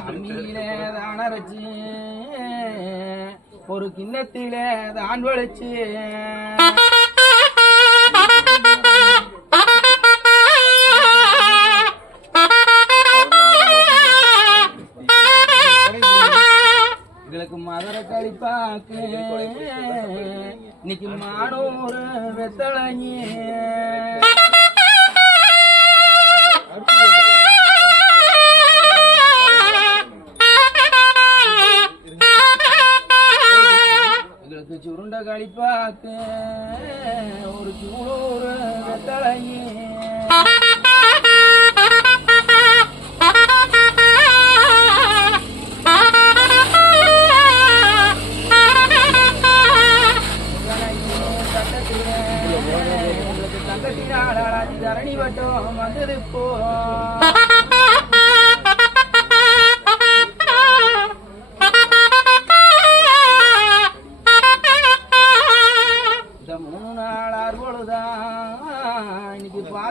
அம்மியிலே ஒரு கிண்ணத்திலே தான் வளைச்சு எங்களுக்கு மதுரை கழிப்பாக்கு. இன்னைக்கு மாடோரு வெத்தளைங்க எங்களுக்கு சுருண்ட கழிப்பாக்கு ஒரு சூடூர் வெத்தளைங்க தரணி வட்டம் வந்தது போ.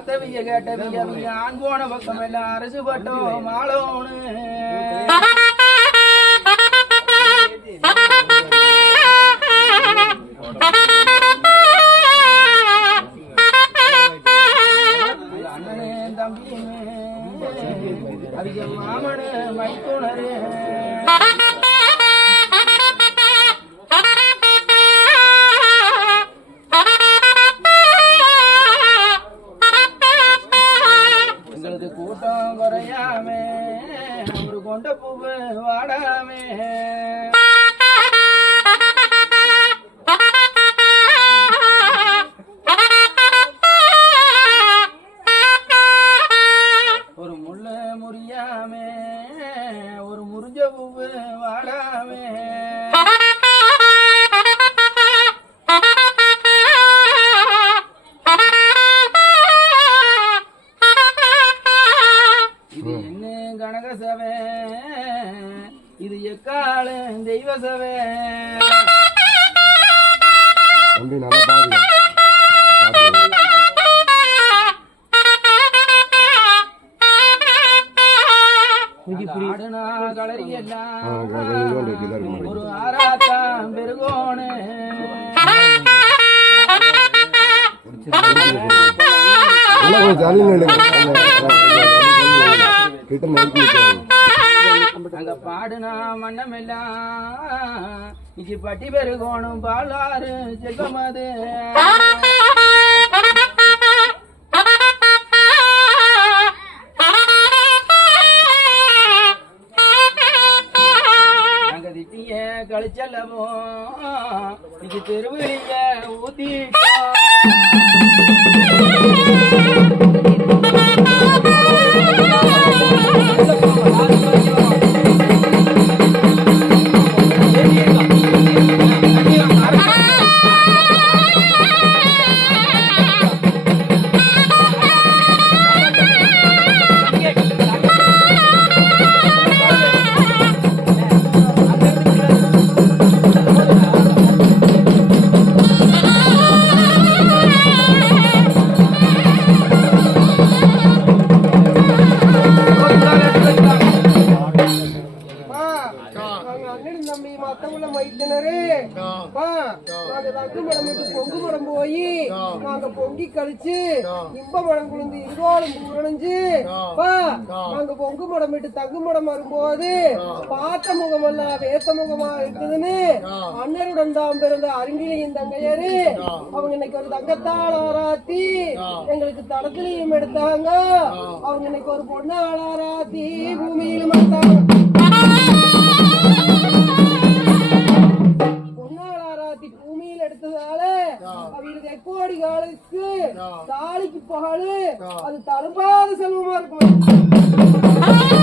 பார்த்தவிய கேட்டவிய அவங்க ஆண் போன பக்கம் எல்லாம் அரசு பட்டம் மாலோன்னு அண்ணனே தம்பியுமே அவங்க மாமனு மைத்துணரே கொண்ட பூவு வாடாமே. ஒரு முள்ள முறியாமே ஒரு முறிஞ்ச பூவு எக்கால தெய்வ சபை தம்பி நல்லா பாருங்க. ஒரு. கிட்ட மைக் நிற்காது அங்க பாடுனா மன்னமெல்லாம் இன்னைக்கு பட்டி பெருகோணும் பாலாறு செல்வமது. அங்க திட்டிய கழிச்சல்லவோ. இன்னைக்கு தெருவிலிய ஊத்திட்டோம் மடம் விட்டு பொங்கு மடம் போய் நாங்க பொங்கி கழிச்சு இன்ப மடம் குளிந்து இருவாளும் குறைஞ்சு நாங்க பொங்கு மடம் விட்டு தங்கு மடம் வரும்போது பார்த்த முகமெல்லாம் வேத்த முகமா இருக்குதுன்னு அண்ணருடன் தான் பிறந்த அருங்கிலியின் தங்கையரு. அவங்க இன்னைக்கு ஒரு தங்கத்தாள் ஆராத்தி எங்களுக்கு தடத்திலையும் எடுத்தாங்க. அவங்க இன்னைக்கு ஒரு பொண்ணு ஆளாராத்தி பூமியிலும் எடுத்தாங்க. அவங்களுக்கு எக்கோடி காலுக்கு தாலிக்கு பகலு அது தழும்பாத செல்வமா இருக்கும்.